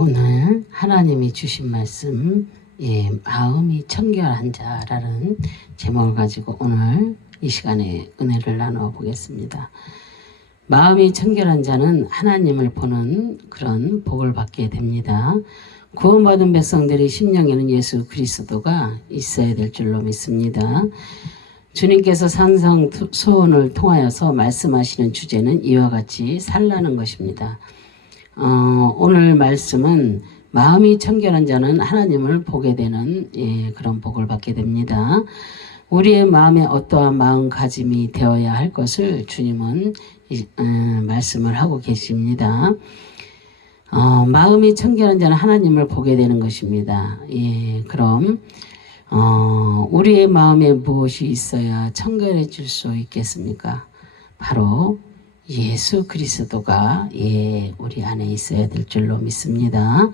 오늘 하나님이 주신 말씀, 마음이 청결한 자라는 제목을 가지고 오늘 이 시간에 은혜를 나누어 보겠습니다. 마음이 청결한 자는 하나님을 보는 그런 복을 받게 됩니다. 구원받은 백성들의 심령에는 예수 그리스도가 있어야 될 줄로 믿습니다. 주님께서 산상수훈을 통하여서 말씀하시는 주제는 이와 같이 살라는 것입니다. 오늘 말씀은 마음이 청결한 자는 하나님을 보게 되는 그런 복을 받게 됩니다. 우리의 마음에 어떠한 마음가짐이 되어야 할 것을 주님은 말씀을 하고 계십니다. 마음이 청결한 자는 하나님을 보게 되는 것입니다. 그럼 우리의 마음에 무엇이 있어야 청결해질 수 있겠습니까? 바로 예수 그리스도가 우리 안에 있어야 될 줄로 믿습니다.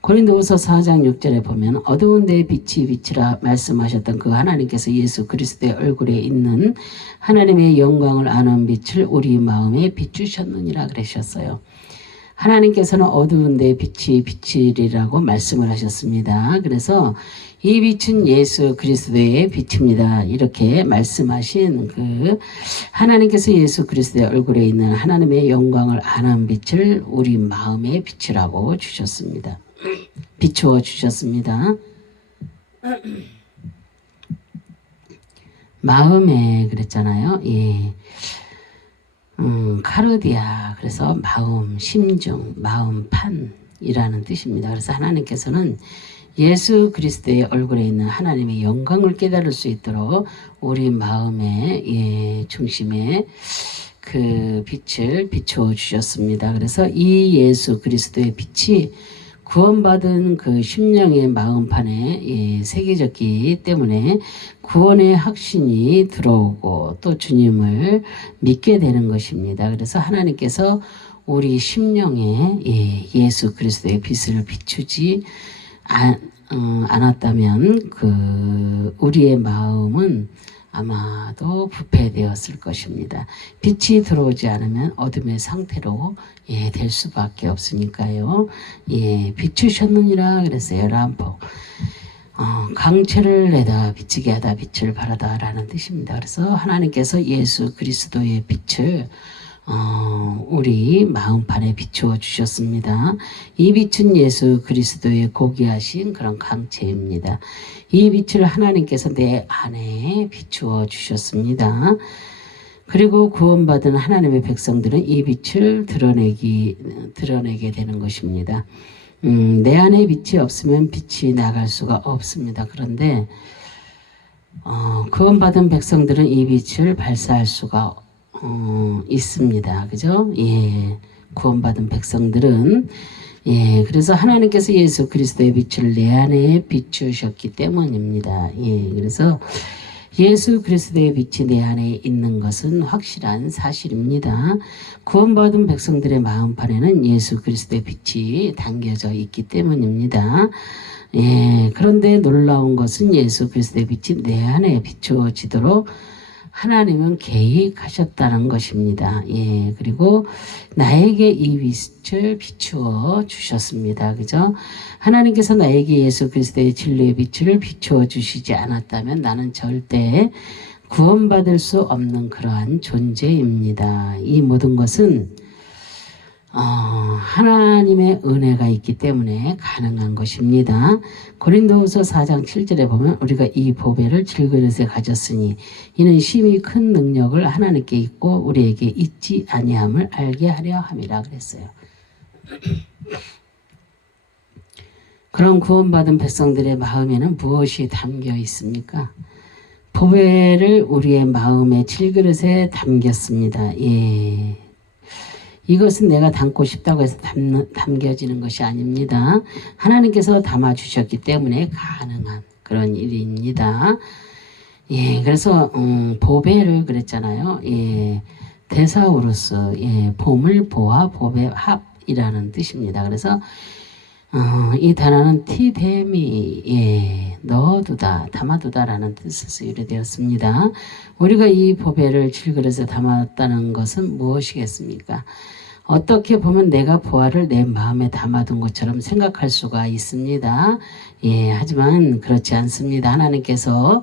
고린도후서 4장 6절에 보면 어두운 데에 빛이 비치라 말씀하셨던 그 하나님께서 예수 그리스도의 얼굴에 있는 하나님의 영광을 아는 빛을 우리 마음에 비추셨느니라 그러셨어요. 하나님께서는 어두운 데에 빛이 비치리라고 말씀을 하셨습니다. 그래서 이 빛은 예수 그리스도의 빛입니다. 이렇게 말씀하신 그 하나님께서 예수 그리스도의 얼굴에 있는 하나님의 영광을 아는 빛을 우리 마음에 비추라고 주셨습니다. 비추어 주셨습니다. 마음에 그랬잖아요. 카르디아, 그래서 마음, 심중, 마음판이라는 뜻입니다. 그래서 하나님께서는 예수 그리스도의 얼굴에 있는 하나님의 영광을 깨달을 수 있도록 우리 마음의 중심에 그 빛을 비추어 주셨습니다. 그래서 이 예수 그리스도의 빛이 구원받은 그 심령의 마음판에 새겨졌기 때문에 구원의 확신이 들어오고 또 주님을 믿게 되는 것입니다. 그래서 하나님께서 우리 심령에 예수 그리스도의 빛을 비추지 않았다면 우리의 마음은 아마도 부패되었을 것입니다. 빛이 들어오지 않으면 어둠의 상태로 될 수밖에 없으니까요. 비추셨느니라 그랬어요. 람포. 강체를 내다 비치게 하다 빛을 발하다 라는 뜻입니다. 그래서 하나님께서 예수 그리스도의 빛을 우리 마음판에 비추어 주셨습니다. 이 빛은 예수 그리스도의 고귀하신 그런 강체입니다. 이 빛을 하나님께서 내 안에 비추어 주셨습니다. 그리고 구원받은 하나님의 백성들은 이 빛을 드러내게 되는 것입니다. 내 안에 빛이 없으면 빛이 나갈 수가 없습니다. 그런데 구원받은 백성들은 이 빛을 발사할 수가 있습니다. 그죠? 구원받은 백성들은 그래서 하나님께서 예수 그리스도의 빛을 내 안에 비추셨기 때문입니다. 그래서 예수 그리스도의 빛이 내 안에 있는 것은 확실한 사실입니다. 구원받은 백성들의 마음판에는 예수 그리스도의 빛이 담겨져 있기 때문입니다. 그런데 놀라운 것은 예수 그리스도의 빛이 내 안에 비추어지도록 하나님은 계획하셨다는 것입니다. 그리고 나에게 이 빛을 비추어 주셨습니다. 그죠? 하나님께서 나에게 예수 그리스도의 진리의 빛을 비추어 주시지 않았다면 나는 절대 구원받을 수 없는 그러한 존재입니다. 이 모든 것은 하나님의 은혜가 있기 때문에 가능한 것입니다. 고린도후서 4장 7절에 보면 우리가 이 보배를 질그릇에 가졌으니 이는 심히 큰 능력을 하나님께 있고 우리에게 있지 아니함을 알게 하려 함이라 그랬어요. 그런 구원받은 백성들의 마음에는 무엇이 담겨 있습니까? 보배를 우리의 마음의 질그릇에 담겼습니다. 이것은 내가 담고 싶다고 해서 담겨지는 것이 아닙니다. 하나님께서 담아주셨기 때문에 가능한 그런 일입니다. 그래서 보배를 그랬잖아요. 데사우루스, 보물, 보화, 보배, 합이라는 뜻입니다. 그래서 이 단어는 티데미, 넣어두다, 담아두다라는 뜻에서 유래되었습니다. 우리가 이 보배를 질그릇에 담았다는 것은 무엇이겠습니까? 어떻게 보면 내가 보화를 내 마음에 담아둔 것처럼 생각할 수가 있습니다. 예, 하지만 그렇지 않습니다. 하나님께서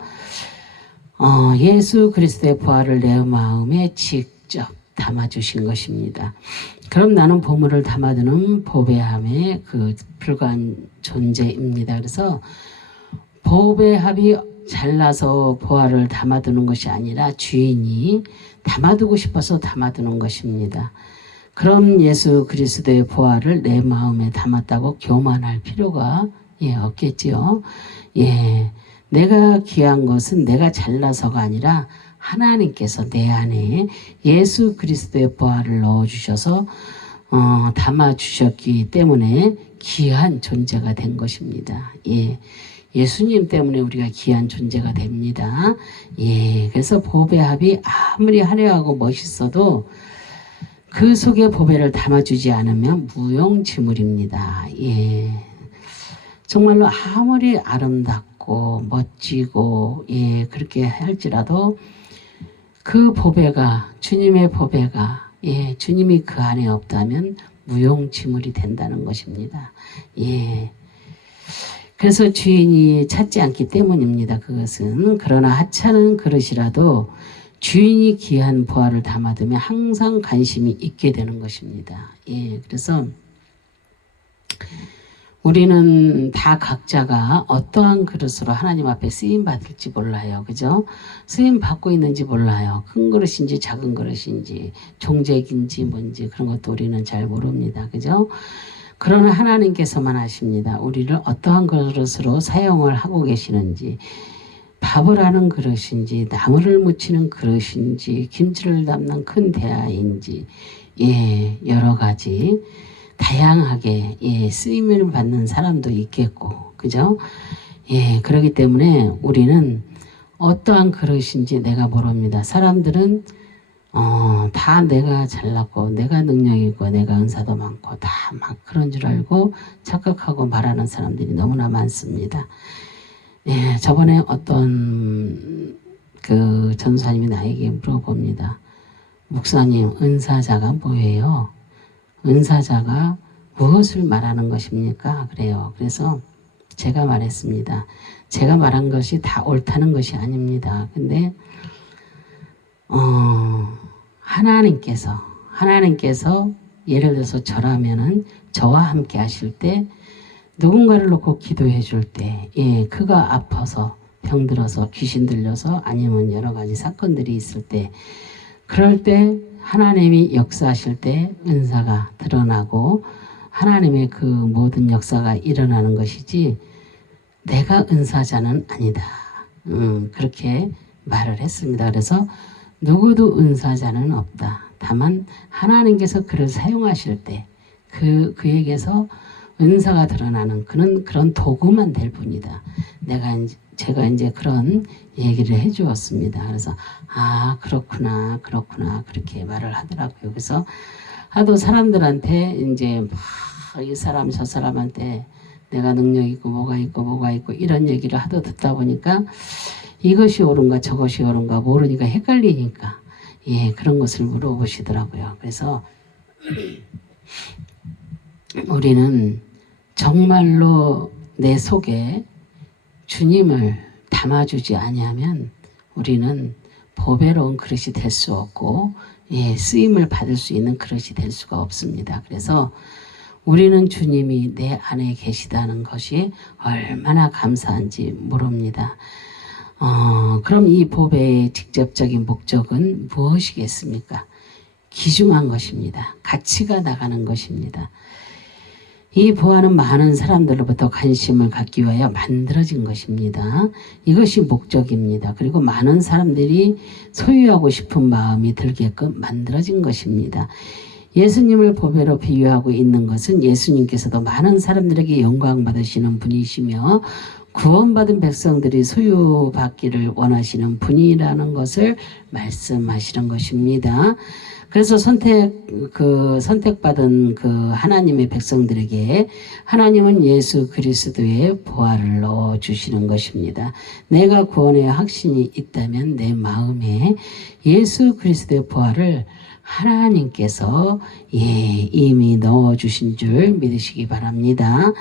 예수 그리스도의 보화를 내 마음에 직접 담아주신 것입니다. 그럼 나는 보물을 담아두는 보배함에 불과한 존재입니다. 그래서 보배합이 잘나서 보화를 담아두는 것이 아니라 주인이 담아두고 싶어서 담아두는 것입니다. 그럼 예수 그리스도의 보화를 내 마음에 담았다고 교만할 필요가 없겠지요. 내가 귀한 것은 내가 잘나서가 아니라 하나님께서 내 안에 예수 그리스도의 보화를 넣어주셔서 담아주셨기 때문에 귀한 존재가 된 것입니다. 예수님 때문에 우리가 귀한 존재가 됩니다. 그래서 보배합이 아무리 화려하고 멋있어도 그 속에 보배를 담아주지 않으면 무용지물입니다. 정말로 아무리 아름답고 멋지고 그렇게 할지라도 그 보배가 주님의 보배가 주님이 그 안에 없다면 무용지물이 된다는 것입니다. 그래서 주인이 찾지 않기 때문입니다. 그것은 그러나 하찮은 그릇이라도 주인이 귀한 보화를 담아두면 항상 관심이 있게 되는 것입니다. 그래서 우리는 다 각자가 어떠한 그릇으로 하나님 앞에 쓰임 받을지 몰라요. 그죠? 쓰임 받고 있는지 몰라요. 큰 그릇인지 작은 그릇인지 종잭인지 뭔지 그런 것도 우리는 잘 모릅니다. 그죠? 그러나 하나님께서만 아십니다. 우리를 어떠한 그릇으로 사용을 하고 계시는지, 밥을 하는 그릇인지 나무를 묻히는 그릇인지 김치를 담는 큰 대야인지 여러 가지 다양하게 쓰임을 받는 사람도 있겠고, 그죠? 그렇기 때문에 우리는 어떠한 그릇인지 내가 모릅니다. 사람들은 다 내가 잘났고 내가 능력이 있고 내가 은사도 많고 다 막 그런 줄 알고 착각하고 말하는 사람들이 너무나 많습니다. 저번에 어떤 그 전사님이 나에게 물어봅니다. 목사님, 은사자가 뭐예요? 은사자가 무엇을 말하는 것입니까? 그래요. 그래서 제가 말했습니다. 제가 말한 것이 다 옳다는 것이 아닙니다. 근데 하나님께서 예를 들어서 저라면은 저와 함께 하실 때 누군가를 놓고 기도해 줄 때, 그가 아파서 병들어서 귀신 들려서 아니면 여러 가지 사건들이 있을 때, 그럴 때 하나님이 역사하실 때 은사가 드러나고 하나님의 그 모든 역사가 일어나는 것이지 내가 은사자는 아니다. 그렇게 말을 했습니다. 그래서 누구도 은사자는 없다. 다만 하나님께서 그를 사용하실 때 그에게서 은사가 드러나는 그런 도구만 될 뿐이다. 제가 이제 그런 얘기를 해 주었습니다. 그래서 그렇구나 그렇게 말을 하더라고요. 그래서 하도 사람들한테 이제 막 이 사람 저 사람한테 내가 능력 있고 뭐가 있고 이런 얘기를 하도 듣다 보니까 이것이 옳은가 저것이 옳은가 모르니까 헷갈리니까 그런 것을 물어보시더라고요. 그래서 우리는 정말로 내 속에 주님을 담아주지 아니하면 우리는 보배로운 그릇이 될 수 없고 쓰임을 받을 수 있는 그릇이 될 수가 없습니다. 그래서 우리는 주님이 내 안에 계시다는 것이 얼마나 감사한지 모릅니다. 그럼 이 보배의 직접적인 목적은 무엇이겠습니까? 귀중한 것입니다. 가치가 나가는 것입니다. 이 보화는 많은 사람들로부터 관심을 갖기 위하여 만들어진 것입니다. 이것이 목적입니다. 그리고 많은 사람들이 소유하고 싶은 마음이 들게끔 만들어진 것입니다. 예수님을 보배로 비유하고 있는 것은 예수님께서도 많은 사람들에게 영광 받으시는 분이시며 구원받은 백성들이 소유받기를 원하시는 분이라는 것을 말씀하시는 것입니다. 그래서 선택받은 그 하나님의 백성들에게 하나님은 예수 그리스도의 보화를 넣어 주시는 것입니다. 내가 구원의 확신이 있다면 내 마음에 예수 그리스도의 보화를 하나님께서 이미 넣어주신 줄 믿으시기 바랍니다.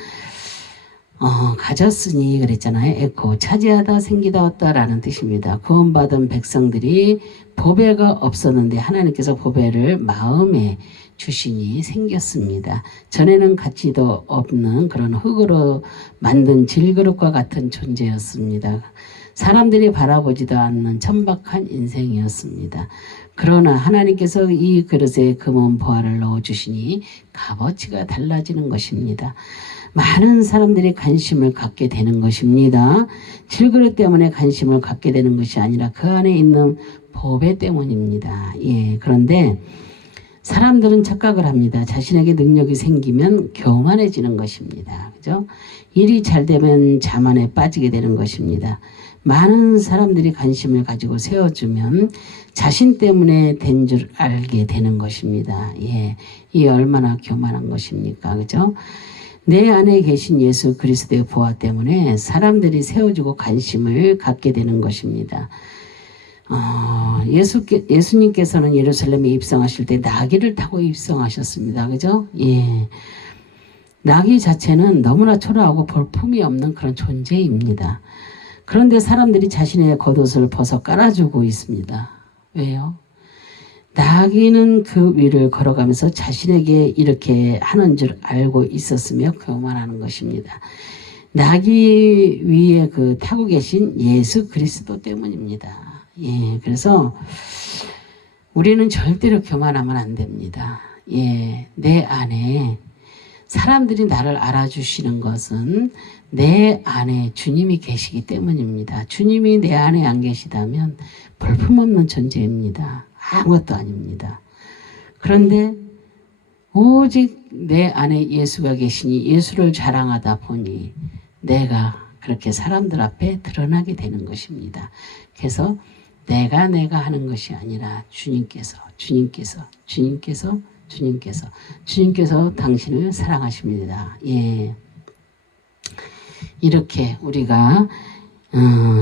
가졌으니 그랬잖아요. 에코 차지하다 생기다 얻다라는 뜻입니다. 구원받은 백성들이 보배가 없었는데 하나님께서 보배를 마음에 주시니 생겼습니다. 전에는 가치도 없는 그런 흙으로 만든 질그릇과 같은 존재였습니다. 사람들이 바라보지도 않는 천박한 인생이었습니다. 그러나 하나님께서 이 그릇에 금은 보화를 넣어주시니 값어치가 달라지는 것입니다. 많은 사람들이 관심을 갖게 되는 것입니다. 질그릇 때문에 관심을 갖게 되는 것이 아니라 그 안에 있는 보배 때문입니다. 그런데 사람들은 착각을 합니다. 자신에게 능력이 생기면 교만해지는 것입니다. 그죠? 일이 잘 되면 자만에 빠지게 되는 것입니다. 많은 사람들이 관심을 가지고 세워주면 자신 때문에 된 줄 알게 되는 것입니다. 이 얼마나 교만한 것입니까? 그죠? 내 안에 계신 예수 그리스도의 보화 때문에 사람들이 세워주고 관심을 갖게 되는 것입니다. 예수님께서는 예루살렘에 입성하실 때 나귀를 타고 입성하셨습니다. 그죠? 나귀 자체는 너무나 초라하고 볼품이 없는 그런 존재입니다. 그런데 사람들이 자신의 겉옷을 벗어 깔아주고 있습니다. 왜요? 나귀는 그 위를 걸어가면서 자신에게 이렇게 하는 줄 알고 있었으며 교만하는 것입니다. 나귀 위에 그 타고 계신 예수 그리스도 때문입니다. 그래서 우리는 절대로 교만하면 안 됩니다. 내 안에 사람들이 나를 알아주시는 것은 내 안에 주님이 계시기 때문입니다. 주님이 내 안에 안 계시다면 볼품없는 존재입니다. 아무것도 아닙니다. 그런데 오직 내 안에 예수가 계시니 예수를 자랑하다 보니 내가 그렇게 사람들 앞에 드러나게 되는 것입니다. 그래서 내가 하는 것이 아니라 주님께서 당신을 사랑하십니다. 이렇게 우리가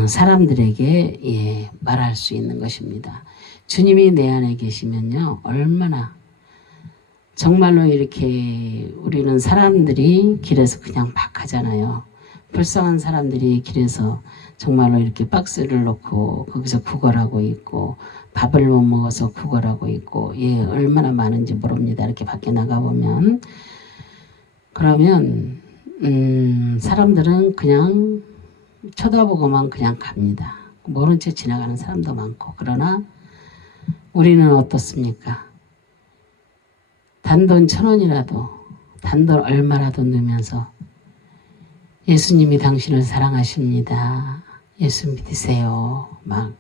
사람들에게 말할 수 있는 것입니다. 주님이 내 안에 계시면요, 얼마나 정말로 이렇게 우리는 사람들이 길에서 그냥 막 하잖아요. 불쌍한 사람들이 길에서 정말로 이렇게 박스를 놓고 거기서 구걸하고 있고 밥을 못 먹어서 구걸하고 있고 얼마나 많은지 모릅니다. 이렇게 밖에 나가보면. 그러면 사람들은 그냥 쳐다보고만 그냥 갑니다. 모른 채 지나가는 사람도 많고. 그러나 우리는 어떻습니까? 단돈 1,000원이라도 단돈 얼마라도 넣으면서 예수님이 당신을 사랑하십니다. 예수 믿으세요. 막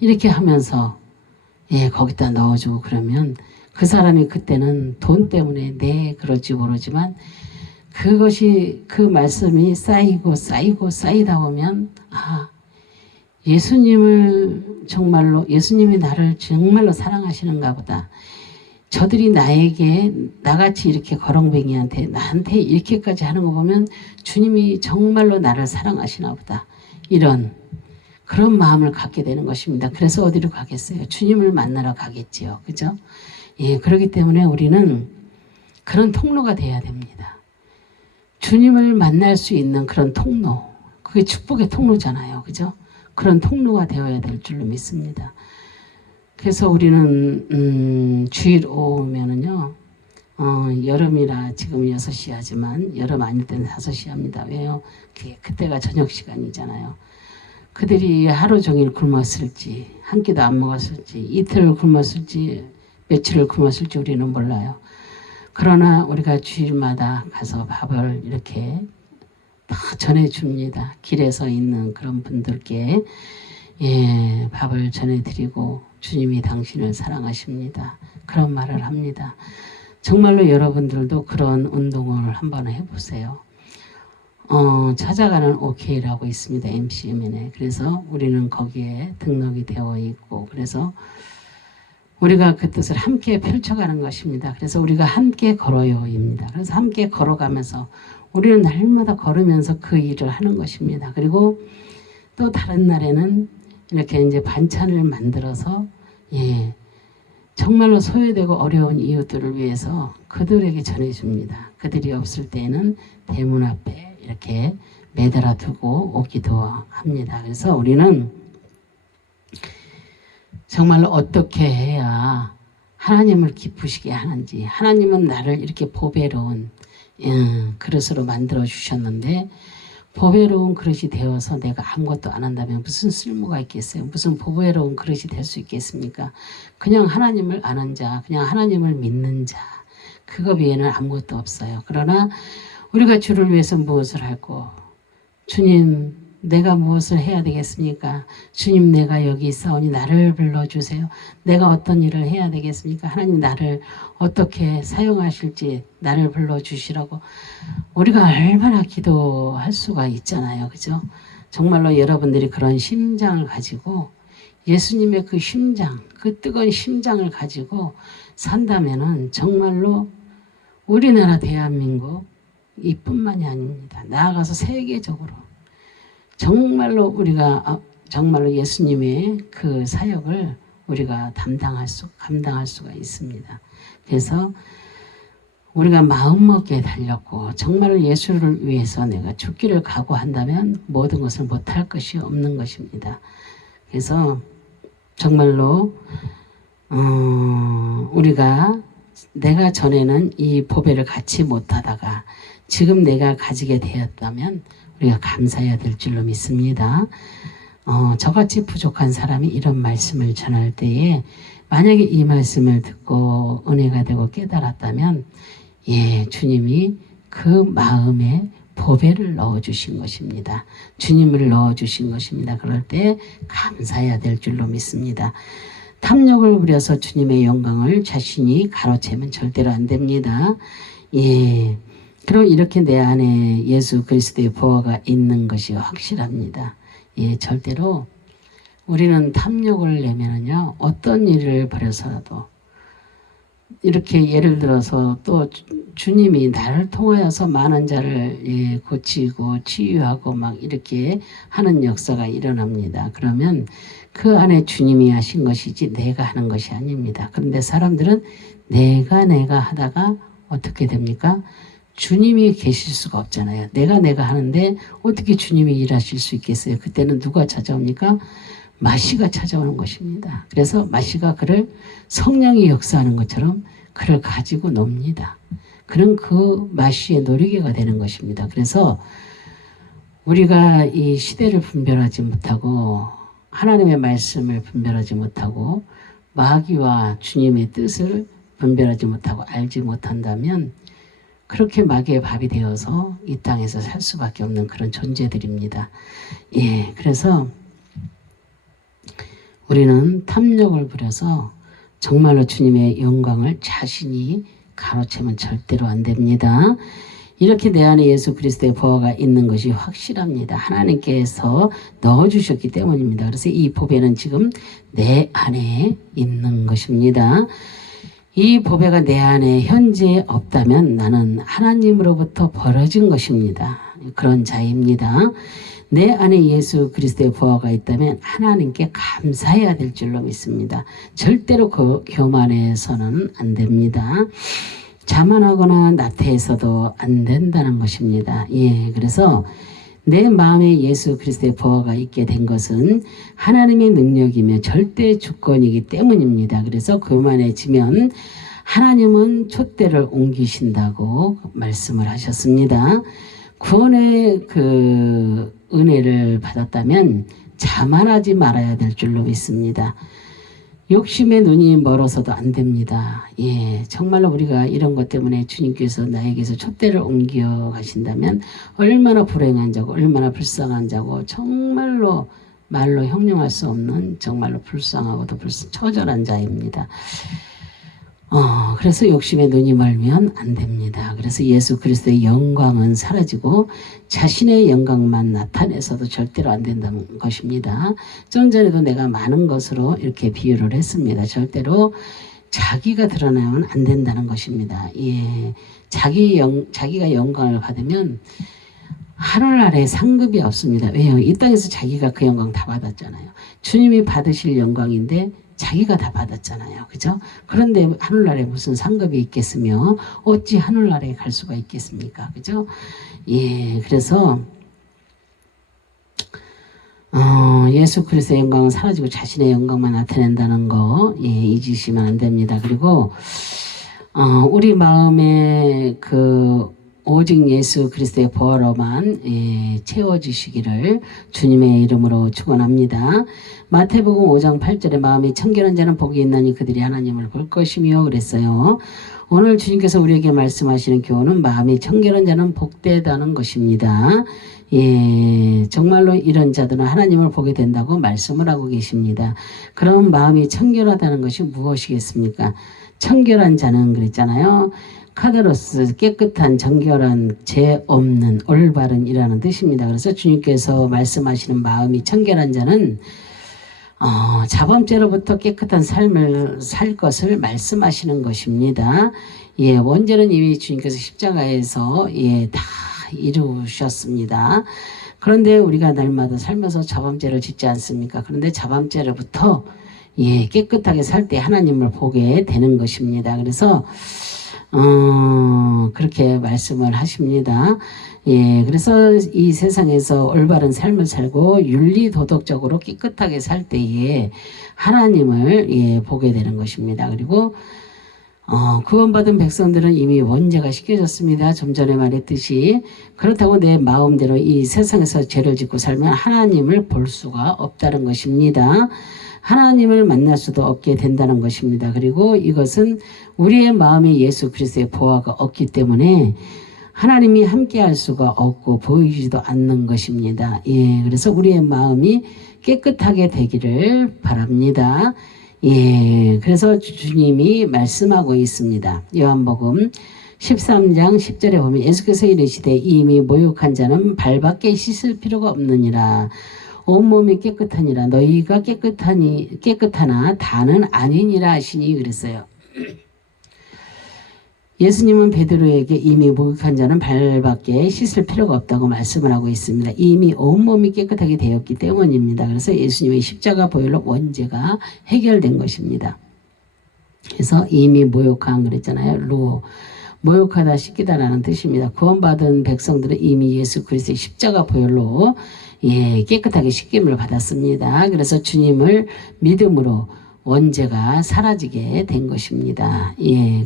이렇게 하면서 거기다 넣어주고 그러면 그 사람이 그때는 돈 때문에 그럴지 모르지만 그것이 그 말씀이 쌓이다 보면 예수님이 나를 정말로 사랑하시는가 보다. 저들이 나같이 이렇게 거렁뱅이한테 나한테 이렇게까지 하는 거 보면 주님이 정말로 나를 사랑하시나 보다. 이런 그런 마음을 갖게 되는 것입니다. 그래서 어디로 가겠어요? 주님을 만나러 가겠지요. 그죠? 그렇기 때문에 우리는 그런 통로가 돼야 됩니다. 주님을 만날 수 있는 그런 통로. 그게 축복의 통로잖아요. 그죠? 그런 통로가 되어야 될 줄로 믿습니다. 그래서 우리는 주일 오면은요, 여름이라 지금 6시 하지만 여름 아닐 때는 5시 합니다. 왜요? 그때가 저녁 시간이잖아요. 그들이 하루 종일 굶었을지, 한 끼도 안 먹었을지, 이틀을 굶었을지, 며칠을 굶었을지 우리는 몰라요. 그러나 우리가 주일마다 가서 밥을 이렇게 다 전해줍니다. 길에서 있는 그런 분들께 밥을 전해드리고 주님이 당신을 사랑하십니다. 그런 말을 합니다. 정말로 여러분들도 그런 운동을 한번 해보세요. 찾아가는 OK라고 있습니다. MCMN에. 그래서 우리는 거기에 등록이 되어 있고 그래서 우리가 그 뜻을 함께 펼쳐가는 것입니다. 그래서 우리가 함께 걸어요입니다. 그래서 함께 걸어가면서 우리는 날마다 걸으면서 그 일을 하는 것입니다. 그리고 또 다른 날에는 이렇게 이제 반찬을 만들어서 정말로 소외되고 어려운 이웃들을 위해서 그들에게 전해줍니다. 그들이 없을 때에는 대문 앞에 이렇게 매달아 두고 오기도 합니다. 그래서 우리는 정말로 어떻게 해야 하나님을 기쁘시게 하는지, 하나님은 나를 이렇게 보배로운 그릇으로 만들어 주셨는데 보배로운 그릇이 되어서 내가 아무것도 안 한다면 무슨 쓸모가 있겠어요? 무슨 보배로운 그릇이 될 수 있겠습니까? 그냥 하나님을 아는 자, 그냥 하나님을 믿는 자, 그거 외에는 아무것도 없어요. 그러나 우리가 주를 위해서 무엇을 할고, 주님 내가 무엇을 해야 되겠습니까? 주님 내가 여기 있사오니 나를 불러주세요. 내가 어떤 일을 해야 되겠습니까? 하나님 나를 어떻게 사용하실지 나를 불러주시라고 우리가 얼마나 기도할 수가 있잖아요. 그죠? 정말로 여러분들이 그런 심장을 가지고 예수님의 그 심장, 그 뜨거운 심장을 가지고 산다면은 정말로 우리나라 대한민국 이뿐만이 아닙니다. 나아가서 세계적으로 정말로 우리가 정말로 예수님의 그 사역을 우리가 감당할 수가 있습니다. 그래서 우리가 마음먹기에 달렸고 정말로 예수를 위해서 내가 죽기를 각오한다면 모든 것을 못할 것이 없는 것입니다. 그래서 정말로 우리가 내가 전에는 이 보배를 갖지 못하다가 지금 내가 가지게 되었다면 우리가 감사해야 될 줄로 믿습니다. 저같이 부족한 사람이 이런 말씀을 전할 때에 만약에 이 말씀을 듣고 은혜가 되고 깨달았다면 주님이 그 마음에 보배를 넣어주신 것입니다. 주님을 넣어주신 것입니다. 그럴 때 감사해야 될 줄로 믿습니다. 탐욕을 부려서 주님의 영광을 자신이 가로채면 절대로 안 됩니다. 그럼 이렇게 내 안에 예수 그리스도의 보호가 있는 것이 확실합니다. 절대로 우리는 탐욕을 내면은요, 어떤 일을 벌여서라도 이렇게 예를 들어서 또 주님이 나를 통하여서 많은 자를 고치고 치유하고 막 이렇게 하는 역사가 일어납니다. 그러면 그 안에 주님이 하신 것이지 내가 하는 것이 아닙니다. 그런데 사람들은 내가 하다가 어떻게 됩니까? 주님이 계실 수가 없잖아요. 내가 하는데 어떻게 주님이 일하실 수 있겠어요? 그때는 누가 찾아옵니까? 마씨가 찾아오는 것입니다. 그래서 마씨가 그를 성령이 역사하는 것처럼 그를 가지고 놉니다. 그런 그 마씨의 놀이개가 되는 것입니다. 그래서 우리가 이 시대를 분별하지 못하고 하나님의 말씀을 분별하지 못하고 마귀와 주님의 뜻을 분별하지 못하고 알지 못한다면 그렇게 마귀의 밥이 되어서 이 땅에서 살 수밖에 없는 그런 존재들입니다. 그래서 우리는 탐욕을 부려서 정말로 주님의 영광을 자신이 가로채면 절대로 안 됩니다. 이렇게 내 안에 예수 그리스도의 보호가 있는 것이 확실합니다. 하나님께서 넣어주셨기 때문입니다. 그래서 이 보배는 지금 내 안에 있는 것입니다. 이 보배가 내 안에 현재 없다면 나는 하나님으로부터 벌어진 것입니다. 그런 자입니다. 내 안에 예수 그리스도의 보호가 있다면 하나님께 감사해야 될 줄로 믿습니다. 절대로 교만해서는 안 됩니다. 자만하거나 나태해서도 안 된다는 것입니다. 그래서 내 마음에 예수 그리스도의 보호가 있게 된 것은 하나님의 능력이며 절대 주권이기 때문입니다. 그래서 교만해지면 하나님은 촛대를 옮기신다고 말씀을 하셨습니다. 구원의 그 은혜를 받았다면 자만하지 말아야 될 줄로 믿습니다. 욕심의 눈이 멀어서도 안 됩니다. 정말로 우리가 이런 것 때문에 주님께서 나에게서 촛대를 옮겨 가신다면 얼마나 불행한 자고 얼마나 불쌍한 자고 정말로 말로 형용할 수 없는 정말로 불쌍하고도 처절한 자입니다. 그래서 욕심의 눈이 멀면 안 됩니다. 그래서 예수 그리스도의 영광은 사라지고 자신의 영광만 나타내서도 절대로 안 된다는 것입니다. 좀 전에도 내가 많은 것으로 이렇게 비유를 했습니다. 절대로 자기가 드러나면 안 된다는 것입니다. 자기가 영광을 받으면 하늘 아래 상급이 없습니다. 왜요? 이 땅에서 자기가 그 영광 다 받았잖아요. 주님이 받으실 영광인데 자기가 다 받았잖아요. 그죠? 그런데 하늘나라에 무슨 상급이 있겠으며 어찌 하늘나라에 갈 수가 있겠습니까? 그죠? 예, 그래서 예수 그리스도의 영광은 사라지고 자신의 영광만 나타낸다는 거 잊으시면 안 됩니다. 그리고 우리 마음에 오직 예수 그리스도의 보혈로만 채워주시기를 주님의 이름으로 축원합니다. 마태복음 5장 8절에 마음이 청결한 자는 복이 있나니 그들이 하나님을 볼 것이며 그랬어요. 오늘 주님께서 우리에게 말씀하시는 교훈은 마음이 청결한 자는 복되다는 것입니다. 정말로 이런 자들은 하나님을 보게 된다고 말씀을 하고 계십니다. 그럼 마음이 청결하다는 것이 무엇이겠습니까? 청결한 자는 그랬잖아요. 카다로스, 깨끗한, 정결한, 죄 없는, 올바른이라는 뜻입니다. 그래서 주님께서 말씀하시는 마음이 청결한 자는 자범죄로부터 깨끗한 삶을 살 것을 말씀하시는 것입니다. 원죄는 이미 주님께서 십자가에서 다 이루셨습니다. 그런데 우리가 날마다 살면서 자범죄를 짓지 않습니까? 그런데 자범죄로부터 깨끗하게 살 때 하나님을 보게 되는 것입니다. 그래서 그렇게 말씀을 하십니다. 그래서 이 세상에서 올바른 삶을 살고 윤리도덕적으로 깨끗하게 살 때에 하나님을 보게 되는 것입니다. 그리고 구원받은 백성들은 이미 원죄가 씻겨졌습니다. 좀 전에 말했듯이 그렇다고 내 마음대로 이 세상에서 죄를 짓고 살면 하나님을 볼 수가 없다는 것입니다. 하나님을 만날 수도 없게 된다는 것입니다. 그리고 이것은 우리의 마음에 예수 그리스도의 보화가 없기 때문에 하나님이 함께 할 수가 없고 보이지도 않는 것입니다. 그래서 우리의 마음이 깨끗하게 되기를 바랍니다. 그래서 주님이 말씀하고 있습니다. 요한복음 13장 10절에 보면 예수께서 이르시되 이미 모욕한 자는 발밖에 씻을 필요가 없느니라. 온몸이 깨끗하니라. 너희가 깨끗하나 다는 아니니라 하시니 그랬어요. 예수님은 베드로에게 이미 목욕한 자는 발밖에 씻을 필요가 없다고 말씀을 하고 있습니다. 이미 온몸이 깨끗하게 되었기 때문입니다. 그래서 예수님의 십자가 보혈로 원죄가 해결된 것입니다. 그래서 이미 모욕한 그랬잖아요. 모욕하다 씻기다라는 뜻입니다. 구원받은 백성들은 이미 예수 그리스도의 십자가 보혈로 깨끗하게 씻김을 받았습니다. 그래서 주님을 믿음으로 원죄가 사라지게 된 것입니다.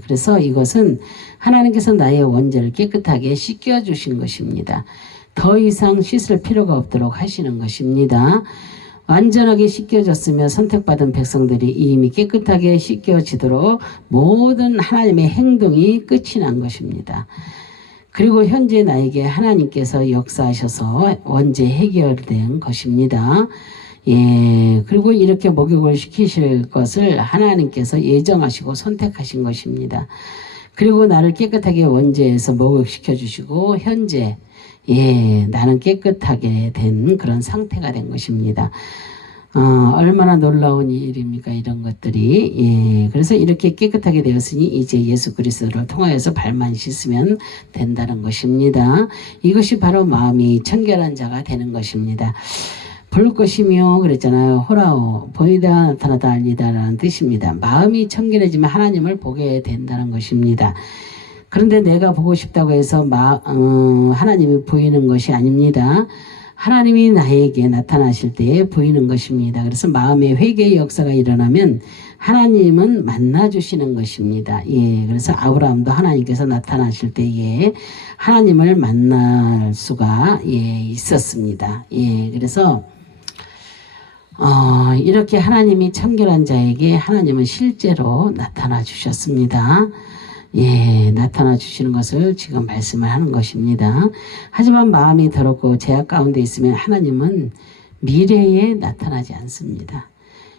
그래서 이것은 하나님께서 나의 원죄를 깨끗하게 씻겨주신 것입니다. 더 이상 씻을 필요가 없도록 하시는 것입니다. 완전하게 씻겨졌으며 선택받은 백성들이 이미 깨끗하게 씻겨지도록 모든 하나님의 행동이 끝이 난 것입니다. 그리고 현재 나에게 하나님께서 역사하셔서 원죄 해결된 것입니다. 그리고 이렇게 목욕을 시키실 것을 하나님께서 예정하시고 선택하신 것입니다. 그리고 나를 깨끗하게 원죄에서 목욕시켜 주시고 현재 나는 깨끗하게 된 그런 상태가 된 것입니다. 얼마나 놀라운 일입니까 이런 것들이. 그래서 이렇게 깨끗하게 되었으니 이제 예수 그리스도를 통하여서 발만 씻으면 된다는 것입니다. 이것이 바로 마음이 청결한 자가 되는 것입니다. 볼 것이며 그랬잖아요. 호라오 보이다 나타나다 알리다라는 뜻입니다. 마음이 청결해지면 하나님을 보게 된다는 것입니다. 그런데 내가 보고 싶다고 해서 하나님이 보이는 것이 아닙니다. 하나님이 나에게 나타나실 때에 보이는 것입니다. 그래서 마음의 회개의 역사가 일어나면 하나님은 만나주시는 것입니다. 그래서 아브라함도 하나님께서 나타나실 때에 하나님을 만날 수가 있었습니다. 그래서 이렇게 하나님이 청결한 자에게 하나님은 실제로 나타나 주셨습니다. 나타나 주시는 것을 지금 말씀을 하는 것입니다. 하지만 마음이 더럽고 죄악 가운데 있으면 하나님은 미래에 나타나지 않습니다.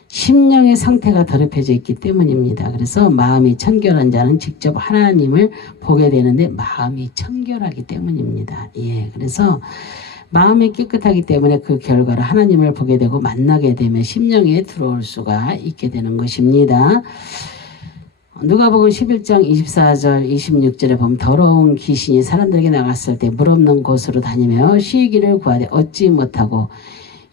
심령의 상태가 더럽혀져 있기 때문입니다. 그래서 마음이 청결한 자는 직접 하나님을 보게 되는데 마음이 청결하기 때문입니다. 그래서 마음이 깨끗하기 때문에 그 결과로 하나님을 보게 되고 만나게 되면 심령에 들어올 수가 있게 되는 것입니다. 누가복음 11장 24절 26절에 보면 더러운 귀신이 사람들에게 나갔을 때 물 없는 곳으로 다니며 쉬기를 구하되 얻지 못하고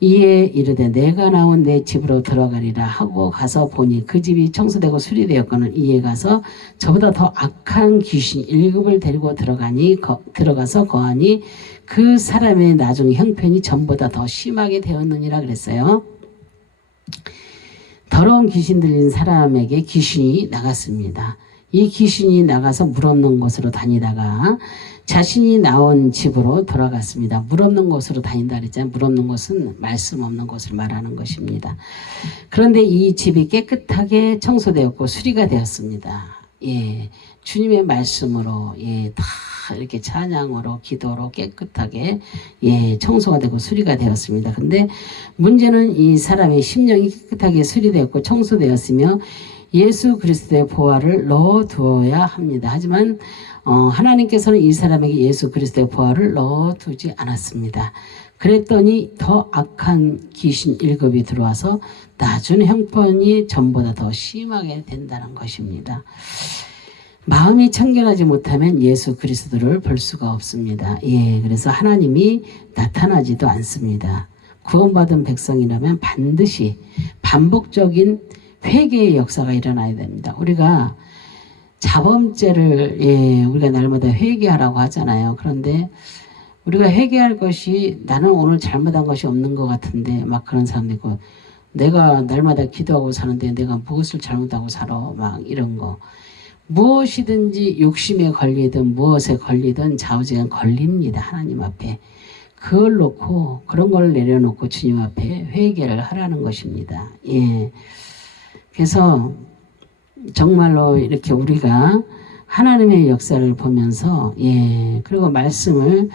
이에 이르되 내가 나온 내 집으로 들어가리라 하고 가서 보니 그 집이 청소되고 수리되었거늘 이에 가서 저보다 더 악한 귀신 7을 데리고 들어가서 거하니 그 사람의 나중 형편이 전보다 더 심하게 되었느니라 그랬어요. 더러운 귀신 들린 사람에게 귀신이 나갔습니다. 이 귀신이 나가서 물 없는 곳으로 다니다가 자신이 나온 집으로 돌아갔습니다. 물 없는 곳으로 다닌다 그랬잖아요. 물 없는 곳은 말씀 없는 곳을 말하는 것입니다. 그런데 이 집이 깨끗하게 청소되었고 수리가 되었습니다. 예, 주님의 말씀으로 다 이렇게 찬양으로 기도로 깨끗하게 청소가 되고 수리가 되었습니다. 근데 문제는 이 사람의 심령이 깨끗하게 수리되었고 청소되었으며 예수 그리스도의 보혈을 넣어두어야 합니다. 하지만 하나님께서는 이 사람에게 예수 그리스도의 보혈을 넣어두지 않았습니다. 그랬더니 더 악한 귀신 7이 들어와서 낮은 형편이 전보다 더 심하게 된다는 것입니다. 마음이 청결하지 못하면 예수 그리스도를 볼 수가 없습니다. 그래서 하나님이 나타나지도 않습니다. 구원받은 백성이라면 반드시 반복적인 회개의 역사가 일어나야 됩니다. 우리가 자범죄를 우리가 날마다 회개하라고 하잖아요. 그런데 우리가 회개할 것이 나는 오늘 잘못한 것이 없는 것 같은데 막 그런 사람도 있고 내가 날마다 기도하고 사는데 내가 무엇을 잘못하고 살아 막 이런 거 무엇이든지 욕심에 걸리든 무엇에 걸리든 좌우지간 걸립니다. 하나님 앞에 그걸 놓고 그런 걸 내려놓고 주님 앞에 회개를 하라는 것입니다. 그래서 정말로 이렇게 우리가 하나님의 역사를 보면서 그리고 말씀을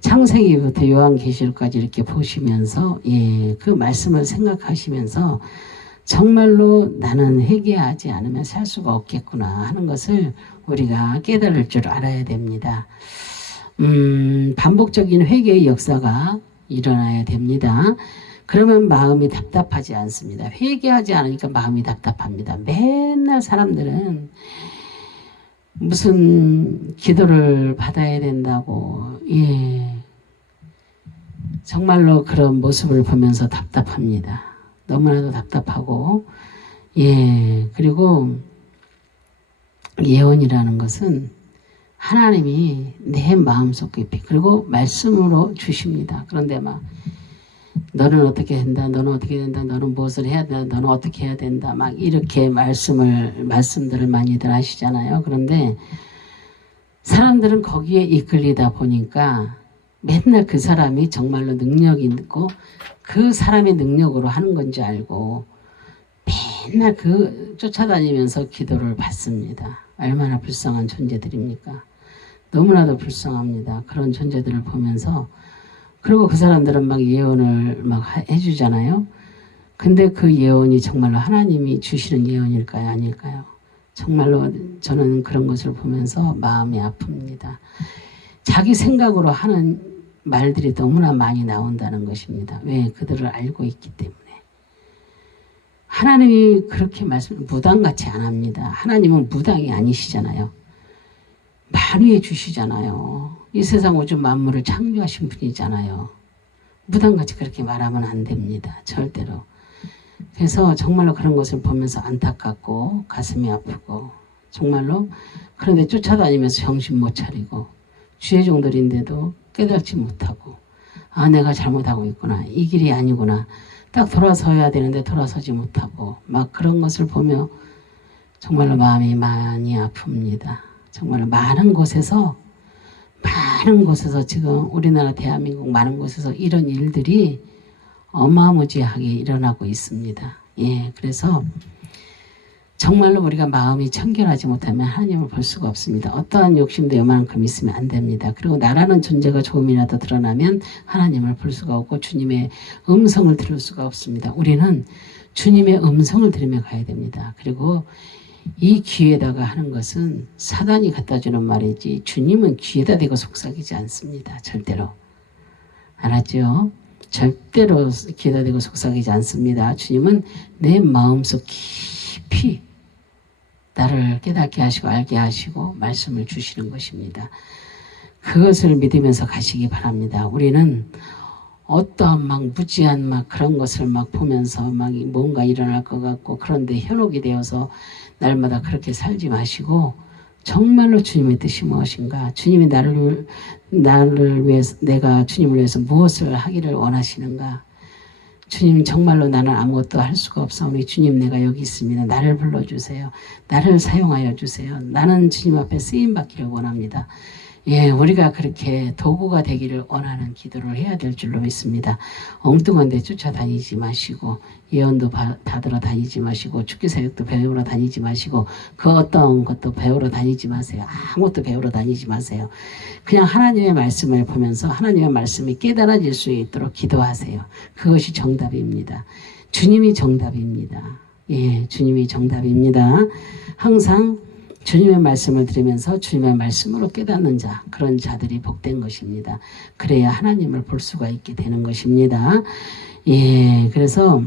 창세기부터 요한계시록까지 이렇게 보시면서 그 말씀을 생각하시면서 정말로 나는 회개하지 않으면 살 수가 없겠구나 하는 것을 우리가 깨달을 줄 알아야 됩니다. 반복적인 회개의 역사가 일어나야 됩니다. 그러면 마음이 답답하지 않습니다. 회개하지 않으니까 마음이 답답합니다. 맨날 사람들은 무슨 기도를 받아야 된다고 정말로 그런 모습을 보면서 답답합니다. 너무나도 답답하고 그리고 예언이라는 것은 하나님이 내 마음속 깊이 그리고 말씀으로 주십니다. 그런데 막 너는 어떻게 된다, 너는 어떻게 된다, 너는 무엇을 해야 된다, 너는 어떻게 해야 된다, 막 이렇게 말씀들을 많이들 하시잖아요. 그런데 사람들은 거기에 이끌리다 보니까 맨날 그 사람이 정말로 능력이 있고 그 사람의 능력으로 하는 건지 알고 맨날 쫓아다니면서 기도를 받습니다. 얼마나 불쌍한 존재들입니까? 너무나도 불쌍합니다. 그런 존재들을 보면서 그리고 그 사람들은 막 예언을 막 해주잖아요. 근데 그 예언이 정말로 하나님이 주시는 예언일까요? 아닐까요? 정말로 저는 그런 것을 보면서 마음이 아픕니다. 자기 생각으로 하는 말들이 너무나 많이 나온다는 것입니다. 왜? 그들을 알고 있기 때문에. 하나님이 그렇게 무당같이 안 합니다. 하나님은 무당이 아니시잖아요. 만유해 주시잖아요. 이 세상 우주 만물을 창조하신 분이잖아요. 무당같이 그렇게 말하면 안 됩니다. 절대로. 그래서 정말로 그런 것을 보면서 안타깝고 가슴이 아프고 정말로 그런데 쫓아다니면서 정신 못 차리고 주의 종들인데도 깨닫지 못하고 아 내가 잘못하고 있구나. 이 길이 아니구나. 딱 돌아서야 되는데 돌아서지 못하고 막 그런 것을 보며 정말로 마음이 많이 아픕니다. 정말 많은 곳에서 지금 우리나라 대한민국 많은 곳에서 이런 일들이 어마무지하게 일어나고 있습니다. 그래서 정말로 우리가 마음이 청결하지 못하면 하나님을 볼 수가 없습니다. 어떠한 욕심도 요만큼 있으면 안 됩니다. 그리고 나라는 존재가 조금이라도 드러나면 하나님을 볼 수가 없고 주님의 음성을 들을 수가 없습니다. 우리는 주님의 음성을 들으며 가야 됩니다. 그리고 이 귀에다가 하는 것은 사단이 갖다주는 말이지 주님은 귀에다 대고 속삭이지 않습니다. 절대로. 알았죠? 절대로 귀에다 대고 속삭이지 않습니다. 주님은 내 마음속 깊이 나를 깨닫게 하시고 알게 하시고 말씀을 주시는 것입니다. 그것을 믿으면서 가시기 바랍니다. 우리는 어떠한 막 무지한 막 그런 것을 막 보면서 막 뭔가 일어날 것 같고 그런데 현혹이 되어서 날마다 그렇게 살지 마시고 정말로 주님의 뜻이 무엇인가? 주님이 나를 위해서 내가 주님을 위해서 무엇을 하기를 원하시는가? 주님 정말로 나는 아무것도 할 수가 없사오니 주님 내가 여기 있습니다. 나를 불러주세요. 나를 사용하여 주세요. 나는 주님 앞에 쓰임받기를 원합니다. 예, 우리가 그렇게 도구가 되기를 원하는 기도를 해야 될 줄로 믿습니다. 엉뚱한 데 쫓아다니지 마시고 예언도 받으러 다니지 마시고 축기사역도 배우러 다니지 마시고 그 어떤 것도 배우러 다니지 마세요. 아무것도 배우러 다니지 마세요. 그냥 하나님의 말씀을 보면서 하나님의 말씀이 깨달아질 수 있도록 기도하세요. 그것이 정답입니다. 주님이 정답입니다. 예, 주님이 정답입니다. 항상 주님의 말씀을 들으면서 주님의 말씀으로 깨닫는 자, 그런 자들이 복된 것입니다. 그래야 하나님을 볼 수가 있게 되는 것입니다. 예, 그래서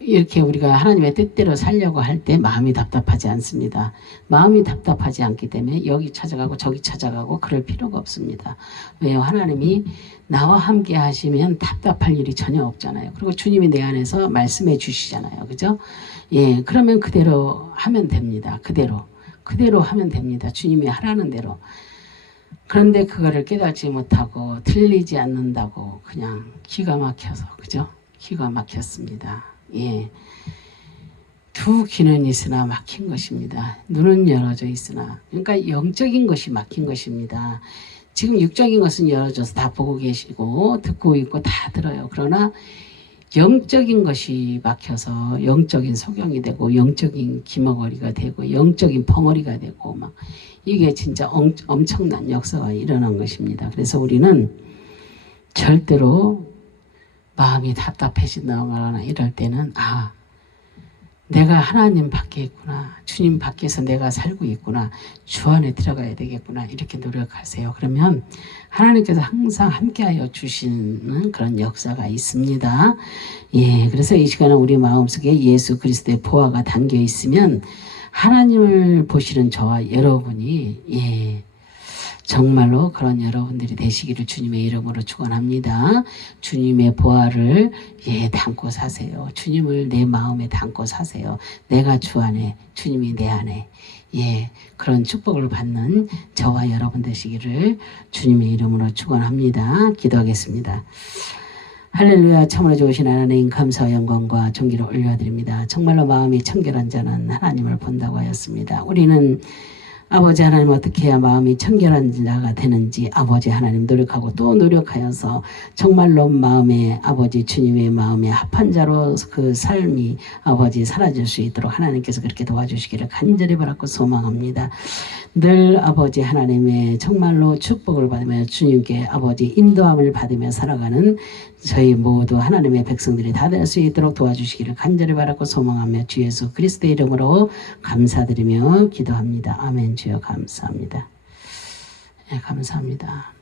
이렇게 우리가 하나님의 뜻대로 살려고 할 때 마음이 답답하지 않습니다. 마음이 답답하지 않기 때문에 여기 찾아가고 저기 찾아가고 그럴 필요가 없습니다. 왜요? 하나님이 나와 함께 하시면 답답할 일이 전혀 없잖아요. 그리고 주님이 내 안에서 말씀해 주시잖아요. 그죠? 예, 그러면 그대로 하면 됩니다. 그대로 하면 됩니다. 주님이 하라는 대로. 그런데 그거를 깨닫지 못하고 틀리지 않는다고 그냥 기가 막혀서, 그죠? 기가 막혔습니다. 예. 두 귀는 있으나 막힌 것입니다. 눈은 열어져 있으나, 그러니까 영적인 것이 막힌 것입니다. 지금 육적인 것은 열어져서 다 보고 계시고 듣고 있고 다 들어요. 그러나 영적인 것이 막혀서 영적인 소경이 되고 영적인 기머거리가 되고 영적인 벙어리가 되고 막 이게 진짜 엄청난 역사가 일어난 것입니다. 그래서 우리는 절대로 마음이 답답해진다거나 이럴 때는 내가 하나님 밖에 있구나. 주님 밖에서 내가 살고 있구나. 주 안에 들어가야 되겠구나. 이렇게 노력하세요. 그러면 하나님께서 항상 함께하여 주시는 그런 역사가 있습니다. 예, 그래서 이 시간은 우리 마음속에 예수 그리스도의 보화가 담겨 있으면 하나님을 보시는 저와 여러분이 정말로 그런 여러분들이 되시기를 주님의 이름으로 축원합니다. 주님의 보화를 담고 사세요. 주님을 내 마음에 담고 사세요. 내가 주 안에, 주님이 내 안에 그런 축복을 받는 저와 여러분 되시기를 주님의 이름으로 축원합니다. 기도하겠습니다. 할렐루야. 참으로 좋으신 하나님 감사와 영광과 존귀를 올려드립니다. 정말로 마음이 청결한 자는 하나님을 본다고 하였습니다. 우리는 아버지 하나님 어떻게 해야 마음이 청결한 자가 되는지 아버지 하나님 노력하고 또 노력하여서 정말로 마음에 아버지 주님의 마음에 합한 자로 그 삶이 아버지 사라질 수 있도록 하나님께서 그렇게 도와주시기를 간절히 바라고 소망합니다. 늘 아버지 하나님의 정말로 축복을 받으며 주님께 아버지 인도함을 받으며 살아가는 저희 모두 하나님의 백성들이 다 될 수 있도록 도와주시기를 간절히 바라고 소망하며 주 예수 그리스도의 이름으로 감사드리며 기도합니다. 아멘. 주여 감사합니다. 감사합니다.